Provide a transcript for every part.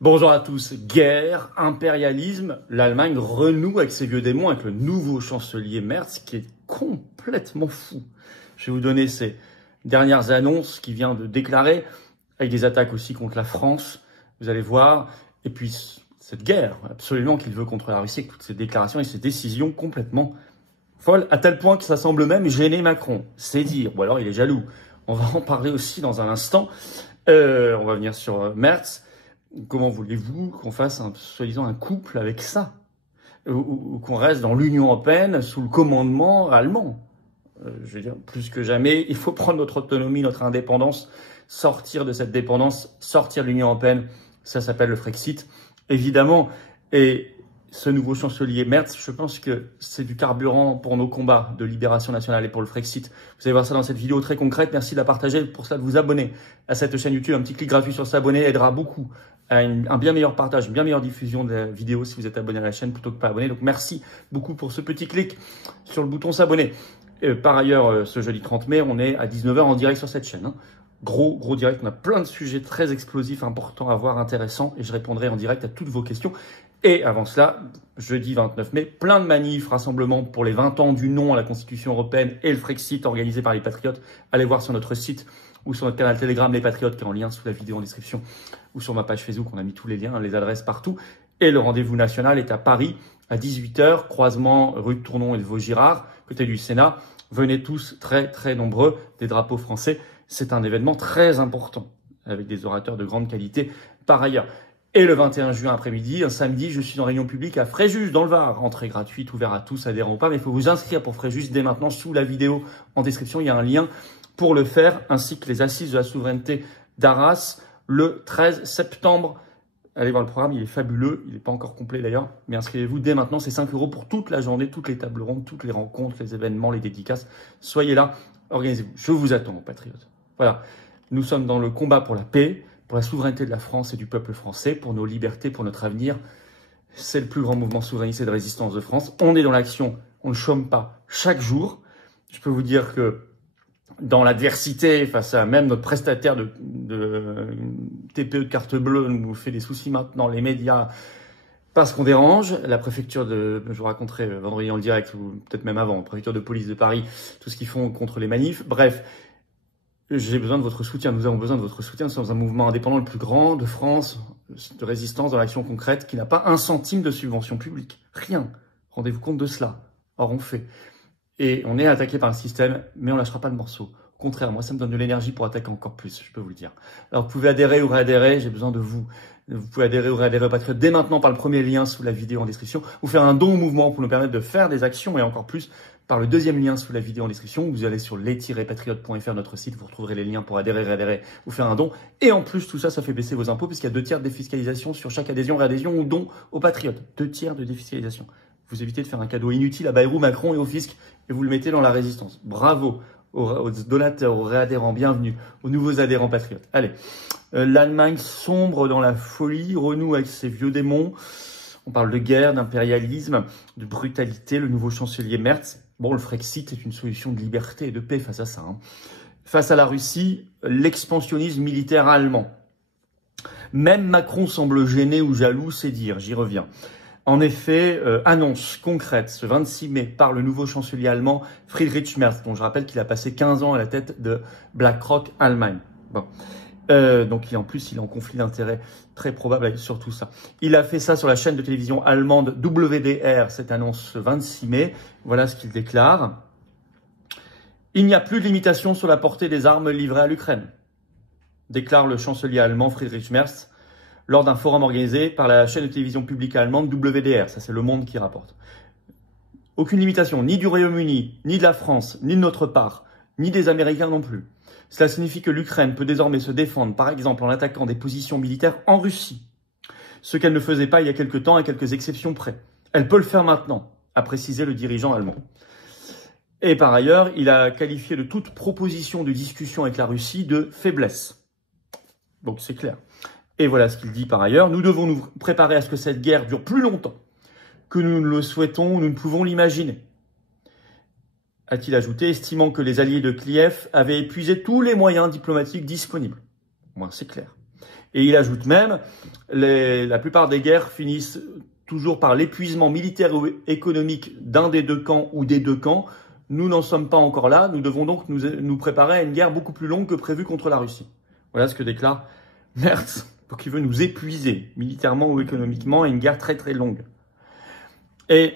Bonjour à tous. Guerre, impérialisme, l'Allemagne renoue avec ses vieux démons, avec le nouveau chancelier Merz qui est complètement fou. Je vais vous donner ses dernières annonces qu'il vient de déclarer, avec des attaques aussi contre la France, vous allez voir. Et puis cette guerre absolument qu'il veut contre la Russie, avec toutes ces déclarations et ces décisions complètement folles, à tel point que ça semble même gêner Macron. C'est dire, ou alors il est jaloux. On va en parler aussi dans un instant. On va venir sur Merz. Comment voulez-vous qu'on fasse soi-disant un couple avec ça, ou qu'on reste dans l'Union européenne sous le commandement allemand? Je veux dire, plus que jamais, il faut prendre notre autonomie, notre indépendance, sortir de cette dépendance, sortir de l'Union européenne. Ça s'appelle le Frexit, évidemment. Et ce nouveau chancelier Merz, je pense que c'est du carburant pour nos combats de libération nationale et pour le Frexit. Vous allez voir ça dans cette vidéo très concrète. Merci de la partager. Pour cela, de vous abonner à cette chaîne YouTube. Un petit clic gratuit sur s'abonner aidera beaucoup à un bien meilleur partage, une bien meilleure diffusion de la vidéo si vous êtes abonné à la chaîne plutôt que pas abonné. Donc merci beaucoup pour ce petit clic sur le bouton s'abonner. Par ailleurs, ce jeudi 30 mai, on est à 19h en direct sur cette chaîne. Gros direct, on a plein de sujets très explosifs, importants à voir, intéressants, et je répondrai en direct à toutes vos questions. Et avant cela, jeudi 29 mai, plein de manifs, rassemblements pour les 20 ans du non à la Constitution européenne et le Frexit organisé par les Patriotes. Allez voir sur notre site ou sur notre canal Telegram Les Patriotes qui est en lien sous la vidéo en description ou sur ma page Facebook, on a mis tous les liens, les adresses partout. Et le rendez-vous national est à Paris à 18h, croisement rue de Tournon et de Vaugirard, côté du Sénat. Venez tous très nombreux, des drapeaux français. C'est un événement très important avec des orateurs de grande qualité par ailleurs. Et le 21 juin après-midi, un samedi, je suis en réunion publique à Fréjus, dans le Var. Entrée gratuite, ouvert à tous, adhérents ou pas. Mais il faut vous inscrire pour Fréjus dès maintenant. Sous la vidéo en description, il y a un lien pour le faire, ainsi que les assises de la souveraineté d'Arras le 13 septembre. Allez voir le programme, il est fabuleux. Il n'est pas encore complet d'ailleurs. Mais inscrivez-vous dès maintenant. C'est 5 € pour toute la journée, toutes les tables rondes, toutes les rencontres, les événements, les dédicaces. Soyez là, organisez-vous. Je vous attends, patriotes. Voilà. Nous sommes dans le combat pour la paix, pour la souveraineté de la France et du peuple français, pour nos libertés, pour notre avenir. C'est le plus grand mouvement souverainiste et de résistance de France. On est dans l'action, on ne chôme pas chaque jour. Je peux vous dire que dans l'adversité, face à même notre prestataire de TPE de carte bleue nous fait des soucis maintenant, les médias, parce qu'on dérange, la préfecture de, je vous raconterai vendredi en direct, ou peut-être même avant, la préfecture de police de Paris, tout ce qu'ils font contre les manifs, bref. J'ai besoin de votre soutien, nous avons besoin de votre soutien. Nous sommes un mouvement indépendant le plus grand de France, de résistance dans l'action concrète, qui n'a pas un centime de subvention publique. Rien. Rendez-vous compte de cela. Or, on fait. Et on est attaqué par un système, mais on ne lâchera pas le morceau. Au contraire, moi, ça me donne de l'énergie pour attaquer encore plus, je peux vous le dire. Alors, vous pouvez adhérer ou réadhérer, j'ai besoin de vous. Vous pouvez adhérer ou réadhérer au Patriote dès maintenant par le premier lien sous la vidéo en description, ou faire un don au mouvement pour nous permettre de faire des actions et encore plus par le deuxième lien sous la vidéo en description. Vous allez sur les-patriotes.fr, notre site, vous retrouverez les liens pour adhérer, réadhérer ou faire un don. Et en plus, tout ça, ça fait baisser vos impôts puisqu'il y a 2 tiers de défiscalisation sur chaque adhésion, réadhésion ou don aux Patriotes. 2 tiers de défiscalisation. Vous évitez de faire un cadeau inutile à Bayrou, Macron et au fisc et vous le mettez dans la résistance. Bravo aux donateurs, aux réadhérents, bienvenue, aux nouveaux adhérents patriotes. Allez, l'Allemagne sombre dans la folie, renoue avec ses vieux démons. On parle de guerre, d'impérialisme, de brutalité. Le nouveau chancelier Merz. Bon, le Frexit est une solution de liberté et de paix face à ça. Face à la Russie, l'expansionnisme militaire allemand. Même Macron semble gêné ou jaloux, c'est dire, j'y reviens. En effet, annonce concrète ce 26 mai par le nouveau chancelier allemand Friedrich Merz, dont je rappelle qu'il a passé 15 ans à la tête de BlackRock Allemagne. Bon. Donc en plus, il est en conflit d'intérêts très probable sur tout ça. Il a fait ça sur la chaîne de télévision allemande WDR, cette annonce ce 26 mai. Voilà ce qu'il déclare. Il n'y a plus de limitation sur la portée des armes livrées à l'Ukraine, déclare le chancelier allemand Friedrich Merz lors d'un forum organisé par la chaîne de télévision publique allemande WDR. Ça, c'est Le Monde qui rapporte. Aucune limitation, ni du Royaume-Uni, ni de la France, ni de notre part, ni des Américains non plus. Cela signifie que l'Ukraine peut désormais se défendre, par exemple, en attaquant des positions militaires en Russie. Ce qu'elle ne faisait pas il y a quelque temps, à quelques exceptions près. Elle peut le faire maintenant, a précisé le dirigeant allemand. Et par ailleurs, il a qualifié de toute proposition de discussion avec la Russie de faiblesse. Donc c'est clair. Et voilà ce qu'il dit par ailleurs. Nous devons nous préparer à ce que cette guerre dure plus longtemps que nous ne le souhaitons ou nous ne pouvons l'imaginer. A-t-il ajouté, estimant que les alliés de Kiev avaient épuisé tous les moyens diplomatiques disponibles. Moi, c'est clair. Et il ajoute même, la plupart des guerres finissent toujours par l'épuisement militaire ou économique d'un des deux camps ou des deux camps. Nous n'en sommes pas encore là, nous devons donc nous préparer à une guerre beaucoup plus longue que prévue contre la Russie. Voilà ce que déclare Merz, donc il veut nous épuiser militairement ou économiquement à une guerre très très longue. Et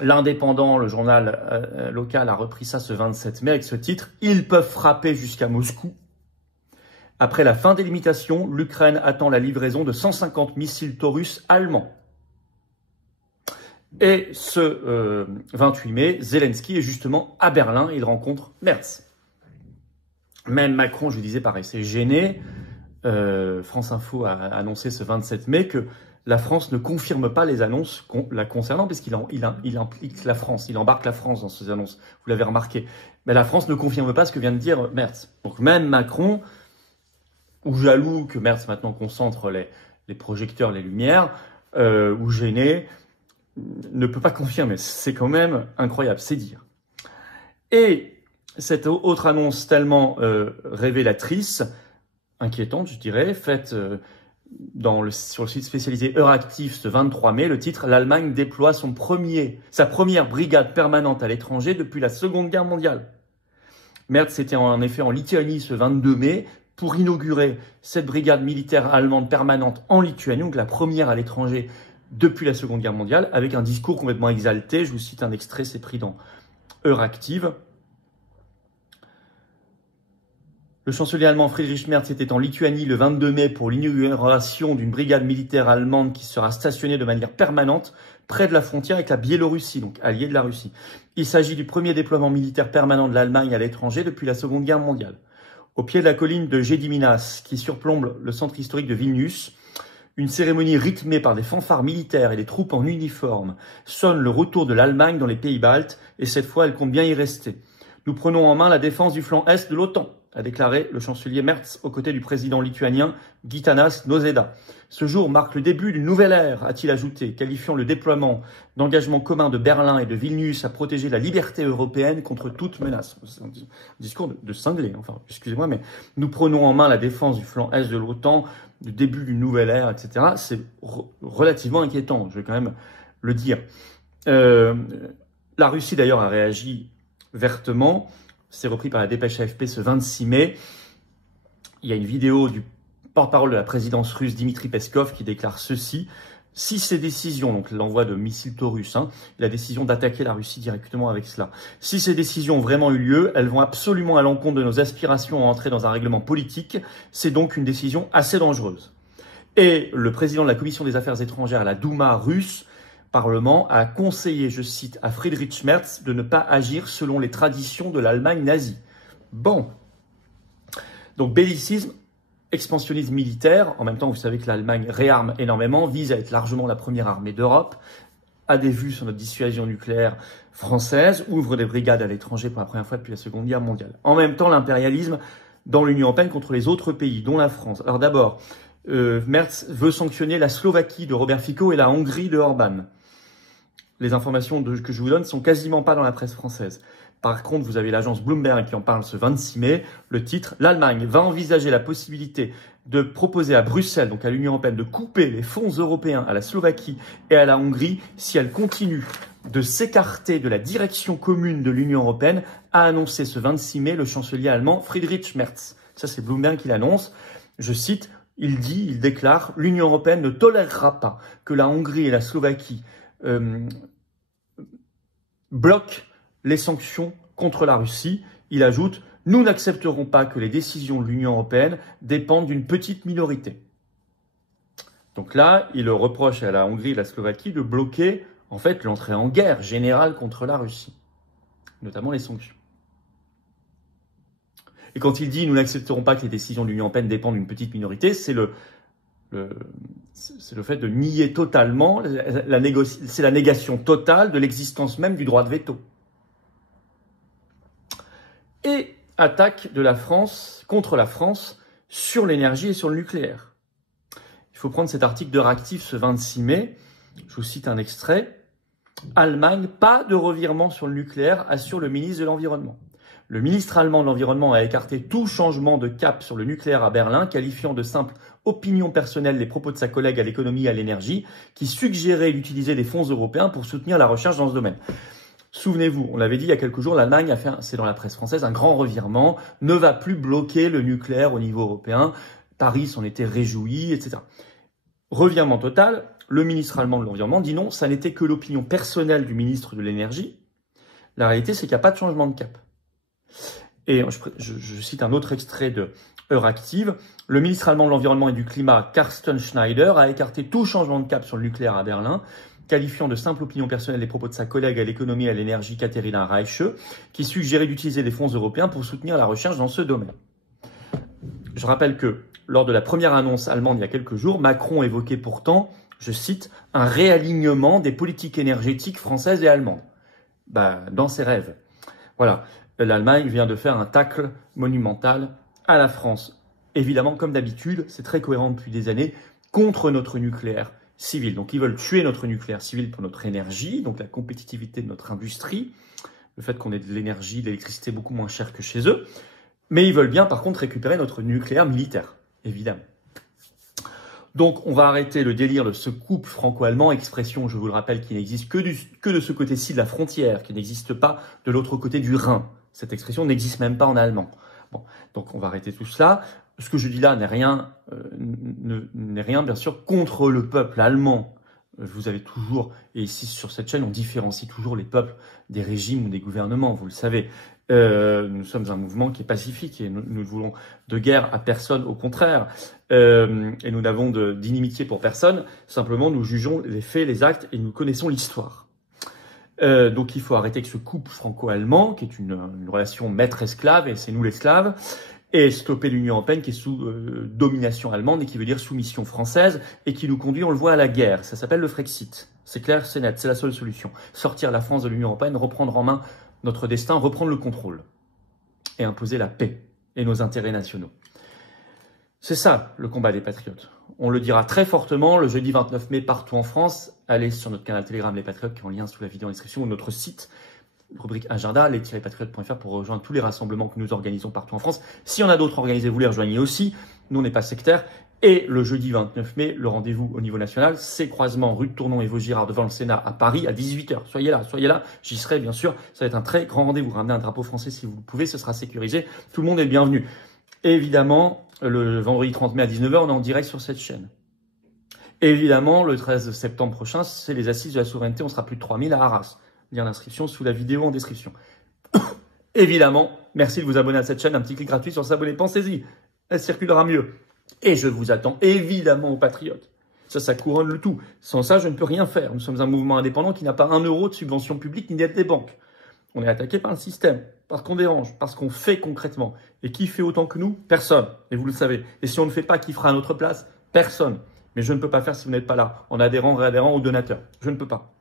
l'Indépendant, le journal local, a repris ça ce 27 mai avec ce titre « Ils peuvent frapper jusqu'à Moscou ». Après la fin des limitations, l'Ukraine attend la livraison de 150 missiles Taurus allemands. Et ce 28 mai, Zelensky est justement à Berlin, il rencontre Merz. Même Macron, je vous disais pareil, c'est gêné. France Info a annoncé ce 27 mai que la France ne confirme pas les annonces la concernant, parce qu'il implique la France, il embarque la France dans ces annonces, vous l'avez remarqué. Mais la France ne confirme pas ce que vient de dire Merz. Donc même Macron, ou jaloux que Merz maintenant concentre les projecteurs, les lumières, ou gêné, ne peut pas confirmer. C'est quand même incroyable, c'est dire. Et cette autre annonce tellement révélatrice, inquiétante, je dirais, faite sur le site spécialisé Euractiv ce 23 mai, le titre « L'Allemagne déploie sa première brigade permanente à l'étranger depuis la Seconde Guerre mondiale ». Merz était en effet en Lituanie ce 22 mai pour inaugurer cette brigade militaire allemande permanente en Lituanie, donc la première à l'étranger depuis la Seconde Guerre mondiale, avec un discours complètement exalté. Je vous cite un extrait, c'est pris dans Euractiv. Le chancelier allemand Friedrich Merz était en Lituanie le 22 mai pour l'inauguration d'une brigade militaire allemande qui sera stationnée de manière permanente près de la frontière avec la Biélorussie, donc alliée de la Russie. Il s'agit du premier déploiement militaire permanent de l'Allemagne à l'étranger depuis la Seconde Guerre mondiale. Au pied de la colline de Gediminas, qui surplombe le centre historique de Vilnius, une cérémonie rythmée par des fanfares militaires et des troupes en uniforme sonne le retour de l'Allemagne dans les pays baltes, et cette fois elle compte bien y rester. Nous prenons en main la défense du flanc est de l'OTAN, a déclaré le chancelier Merz aux côtés du président lituanien Gitanas Nausėda. Ce jour marque le début d'une nouvelle ère, a-t-il ajouté, qualifiant le déploiement d'engagements communs de Berlin et de Vilnius à protéger la liberté européenne contre toute menace. C'est un discours de cinglé, enfin, excusez-moi, mais nous prenons en main la défense du flanc est de l'OTAN, le début d'une nouvelle ère, etc. C'est relativement inquiétant, je vais quand même le dire. La Russie, d'ailleurs, a réagi vertement. C'est repris par la dépêche AFP ce 26 mai. Il y a une vidéo du porte-parole de la présidence russe, Dmitri Peskov, qui déclare ceci. Si ces décisions, donc l'envoi de missiles Taurus, la décision d'attaquer la Russie directement avec cela, si ces décisions ont vraiment eu lieu, elles vont absolument à l'encontre de nos aspirations à entrer dans un règlement politique. C'est donc une décision assez dangereuse. Et le président de la Commission des Affaires étrangères à la Douma russe, Parlement, a conseillé, je cite, à Friedrich Merz de ne pas agir selon les traditions de l'Allemagne nazie. Bon. Donc bellicisme, expansionnisme militaire. En même temps, vous savez que l'Allemagne réarme énormément, vise à être largement la première armée d'Europe, a des vues sur notre dissuasion nucléaire française, ouvre des brigades à l'étranger pour la première fois depuis la Seconde Guerre mondiale. En même temps, l'impérialisme dans l'Union européenne contre les autres pays, dont la France. Alors d'abord, Merz veut sanctionner la Slovaquie de Robert Fico et la Hongrie de Orbán. Les informations que je vous donne sont quasiment pas dans la presse française. Par contre, vous avez l'agence Bloomberg qui en parle ce 26 mai. Le titre, l'Allemagne va envisager la possibilité de proposer à Bruxelles, donc à l'Union européenne, de couper les fonds européens à la Slovaquie et à la Hongrie si elle continue de s'écarter de la direction commune de l'Union européenne, a annoncé ce 26 mai le chancelier allemand Friedrich Merz. Ça, c'est Bloomberg qui l'annonce. Je cite, il déclare, l'Union européenne ne tolérera pas que la Hongrie et la Slovaquie bloquent les sanctions contre la Russie. Il ajoute « Nous n'accepterons pas que les décisions de l'Union européenne dépendent d'une petite minorité ». Donc là, il reproche à la Hongrie et à la Slovaquie de bloquer en fait l'entrée en guerre générale contre la Russie, notamment les sanctions. Et quand il dit « Nous n'accepterons pas que les décisions de l'Union européenne dépendent d'une petite minorité », c'est le fait de nier totalement, c'est la négation totale de l'existence même du droit de veto. Et attaque de la France contre la France sur l'énergie et sur le nucléaire. Il faut prendre cet article d'Euractiv ce 26 mai, je vous cite un extrait. « Allemagne, pas de revirement sur le nucléaire, assure le ministre de l'Environnement. » Le ministre allemand de l'Environnement a écarté tout changement de cap sur le nucléaire à Berlin, qualifiant de simple opinion personnelle les propos de sa collègue à l'économie et à l'énergie qui suggérait d'utiliser des fonds européens pour soutenir la recherche dans ce domaine. Souvenez-vous, on l'avait dit il y a quelques jours, l'Allemagne a fait, c'est dans la presse française, un grand revirement, ne va plus bloquer le nucléaire au niveau européen. Paris s'en était réjoui, etc. Revirement total, le ministre allemand de l'Environnement dit non, ça n'était que l'opinion personnelle du ministre de l'Énergie. La réalité, c'est qu'il n'y a pas de changement de cap. Et je cite un autre extrait de Euractiv. Le ministre allemand de l'Environnement et du Climat, Carsten Schneider, a écarté tout changement de cap sur le nucléaire à Berlin, qualifiant de simple opinion personnelle les propos de sa collègue à l'économie et à l'énergie, Katharina Reiche, qui suggérait d'utiliser des fonds européens pour soutenir la recherche dans ce domaine. Je rappelle que, lors de la première annonce allemande il y a quelques jours, Macron évoquait pourtant, je cite, un réalignement des politiques énergétiques françaises et allemandes. Dans ses rêves. Voilà, l'Allemagne vient de faire un tacle monumental à la France. Évidemment, comme d'habitude, c'est très cohérent depuis des années, contre notre nucléaire civil. Donc ils veulent tuer notre nucléaire civil pour notre énergie, donc la compétitivité de notre industrie, le fait qu'on ait de l'énergie, de l'électricité beaucoup moins chère que chez eux. Mais ils veulent bien, par contre, récupérer notre nucléaire militaire, évidemment. Donc, on va arrêter le délire de ce couple franco-allemand, expression, je vous le rappelle, qui n'existe que de ce côté-ci de la frontière, qui n'existe pas de l'autre côté du Rhin. Cette expression n'existe même pas en allemand. Bon, donc on va arrêter tout cela. Ce que je dis là n'est rien, bien sûr, contre le peuple allemand. Vous avez toujours, et ici sur cette chaîne, on différencie toujours les peuples des régimes ou des gouvernements, vous le savez. Nous sommes un mouvement qui est pacifique et nous ne voulons de guerre à personne, au contraire. Et nous n'avons d'inimitié pour personne. Simplement, nous jugeons les faits, les actes et nous connaissons l'histoire. Donc, il faut arrêter avec ce couple franco-allemand qui est une relation maître-esclave et c'est nous l'esclave. Et stopper l'Union européenne qui est sous domination allemande et qui veut dire soumission française et qui nous conduit, on le voit, à la guerre. Ça s'appelle le Frexit. C'est clair, c'est net, c'est la seule solution. Sortir la France de l'Union européenne, reprendre en main notre destin, reprendre le contrôle et imposer la paix et nos intérêts nationaux. C'est ça le combat des patriotes. On le dira très fortement le jeudi 29 mai partout en France. Allez sur notre canal Telegram Les Patriotes qui est en lien sous la vidéo en description ou notre site, rubrique agenda, les-patriotes.fr pour rejoindre tous les rassemblements que nous organisons partout en France. S'il y en a d'autres organisés, vous les rejoignez aussi. Nous, on n'est pas sectaires. Et le jeudi 29 mai, le rendez-vous au niveau national, c'est croisement rue de Tournon et Vaugirard devant le Sénat à Paris à 18 h. Soyez là, j'y serai bien sûr. Ça va être un très grand rendez-vous. Ramenez un drapeau français si vous le pouvez, ce sera sécurisé. Tout le monde est le bienvenu. Et évidemment, le vendredi 30 mai à 19 h, on est en direct sur cette chaîne. Évidemment, le 13 septembre prochain, c'est les assises de la souveraineté. On sera plus de 3000 à Arras. Lien d'inscription sous la vidéo en description. Évidemment, merci de vous abonner à cette chaîne. Un petit clic gratuit sur s'abonner. Pensez-y, elle circulera mieux. Et je vous attends évidemment aux patriotes. Ça couronne le tout. Sans ça, je ne peux rien faire. Nous sommes un mouvement indépendant qui n'a pas 1 euro de subvention publique ni d'aide des banques. On est attaqué par le système, parce qu'on dérange, parce qu'on fait concrètement. Et qui fait autant que nous? Personne. Et vous le savez. Et si on ne fait pas, qui fera à notre place? Personne. Mais je ne peux pas faire si vous n'êtes pas là, en adhérant, réadhérant ou donateur. Je ne peux pas.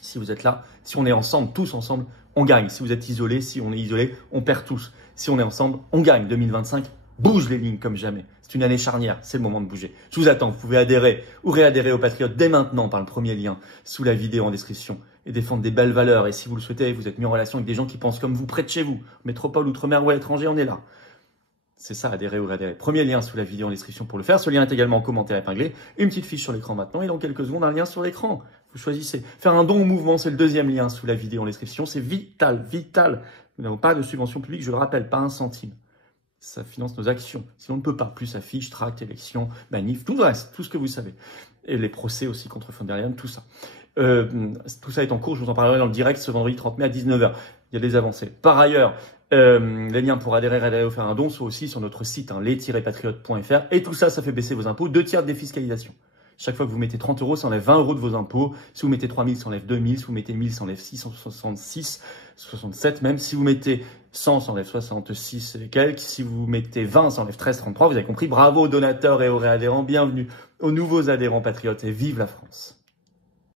Si vous êtes là, si on est ensemble, tous ensemble, on gagne. Si vous êtes isolés, si on est isolé, on perd tous. Si on est ensemble, on gagne. 2025, bouge les lignes comme jamais. C'est une année charnière, c'est le moment de bouger. Je vous attends, vous pouvez adhérer ou réadhérer aux Patriotes dès maintenant par le premier lien sous la vidéo en description et défendre des belles valeurs. Et si vous le souhaitez, vous êtes mis en relation avec des gens qui pensent comme vous, près de chez vous, métropole, outre-mer ou à l'étranger, on est là. C'est ça, adhérer ou réadhérer. Premier lien sous la vidéo en description pour le faire. Ce lien est également en commentaire épinglé. Une petite fiche sur l'écran maintenant et dans quelques secondes, un lien sur l'écran. Vous choisissez. Faire un don au mouvement, c'est le deuxième lien sous la vidéo en description. C'est vital, vital. Nous n'avons pas de subvention publique, je le rappelle, pas un centime. Ça finance nos actions. Sinon, on ne peut pas. Plus affiches, tracts, élections, manifs, tout le reste, tout ce que vous savez. Et les procès aussi contre von der Leyen, tout ça. Tout ça est en cours, je vous en parlerai dans le direct ce vendredi 30 mai à 19 h. Il y a des avancées. Par ailleurs, les liens pour adhérer ou faire un don sont aussi sur notre site, les-patriotes.fr. Et tout ça, ça fait baisser vos impôts. 2 tiers de défiscalisation. Chaque fois que vous mettez 30 euros, ça enlève 20 euros de vos impôts. Si vous mettez 3000, ça enlève 2000. Si vous mettez 1000, ça enlève 666, 67 même. Si vous mettez 100, ça enlève 66 et quelques. Si vous mettez 20, ça enlève 13,33. Vous avez compris. Bravo aux donateurs et aux réadhérents. Bienvenue aux nouveaux adhérents patriotes et vive la France.